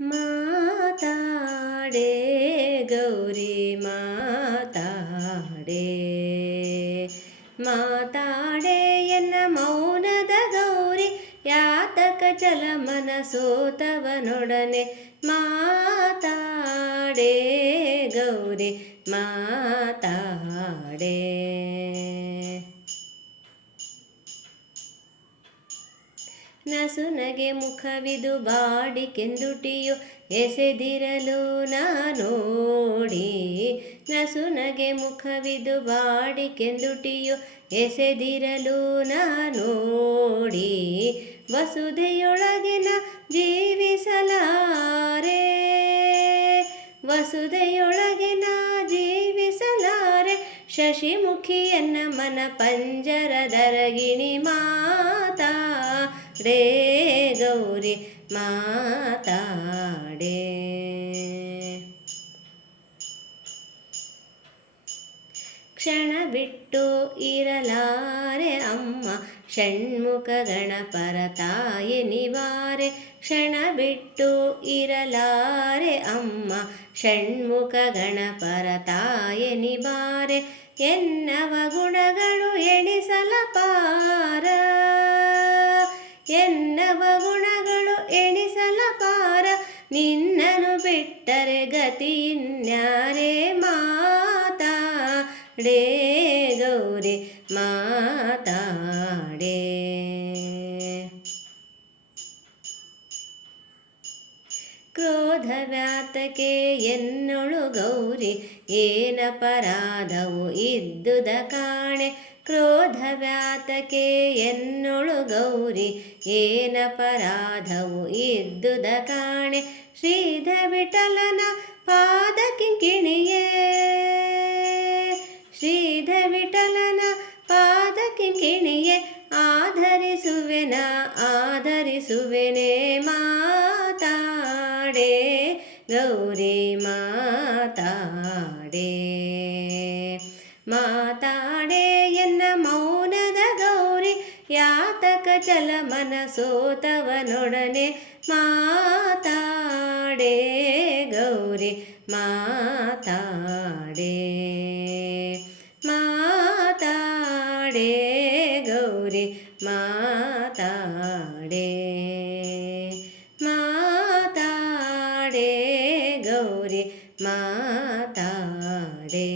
ಮಾತಾಡೆ ಗೌರಿ ಮಾತಾಡೆ. ಮಾತಾಡೆ ಎನ್ನ ಮೌನದ ಗೌರಿ ಯಾತಕ ಚಲ ಮನ ಸೋತವನೊಡನೆ ಮಾತಾಡೆ ಗೌರಿ ಮಾತಾಡೆ. ನಸುನಗೆ ಮುಖವಿದು ಬಾಡಿ ಕೆಂದುಟಿಯು ಎಸೆದಿರಲು ನಾನೋಡಿ ನಸುನಗೆ ಮುಖವಿದು ಬಾಡಿಕೆಂದುಟಿಯು ಎಸೆದಿರಲು ನಾನೋಡಿ ವಸುದೆಯೊಳಗಿನ ಜೀವಿಸಲಾರೆ. ವಸುದೆಯೊಳಗಿನ ಜೀವಿಸಲಾರೆ. ಶಶಿಮುಖಿಯನ್ನ ಮನ ಪಂಜರದರಗಿಣಿ ಮಾತಾ ಮಾತಾಡೆ. ಕ್ಷಣ ಬಿಟ್ಟು ಇರಲಾರೆ ಅಮ್ಮ, ಷಣ್ಮುಖ ಗಣಪರ ತಾಯಿ ನಿವಾರೆ. ಕ್ಷಣ ಬಿಟ್ಟು ಇರಲಾರೆ ಅಮ್ಮ, ಷಣ್ಮುಖ ಗಣಪರ ತಾಯಿ ನಿವಾರೆ. ಎನ್ನವ ಗುಣಗಳು ಎಣಿಸಲ ಪಾರ. ಎನ್ನವ ಗುಣಗಳು ಎಣಿಸಲ ಪಾರ ನಿನ್ನನು ಬಿಟ್ಟರೆ ಗತಿ ಇನ್ಯಾರೇ ಮಾತಾಡೇ ಗೌರಿ, ಮಾತಾಡೇ. ಕ್ರೋಧ ವ್ಯಾತಕೆ ಎನ್ನೊಳು ಗೌರಿ ಏನಪರಾಧವು ಇದ್ದುದ ಕಾಣೆ. ಕ್ರೋಧ ವ್ಯಾತಕೆ ಎನ್ನೊಳು ಗೌರಿ ಏನಪರಾಧವು ಇದ್ದುದ ಕಾಣೆ, ಶ್ರೀಧ ವಿಠಲನ ಪಾದ ಕಿಂಕಿಣಿಯೇ. ಶ್ರೀಧ ವಿಠಲನ ಪಾದ ಕಿಂಕಿಣಿಯೇ, ಆಧರಿಸುವೆನ, ಆಧರಿಸುವೆನೆ ಮಾತಾಡೆ, ಗೌರಿ ಮಾತಾಡೆ. ಮಾತಾಡೆ ಮಾತಕ ಚಲಮನ ಸೋತವನೊಡನೆ ಮಾತಾಡೆ ಗೌರಿ ಮಾತಾಡೆ ಮಾತಾಡೆ ಗೌರಿ ಮಾತಾಡೆ ಮಾತಾಡೆ ಗೌರಿ ಮಾತಾಡೆ.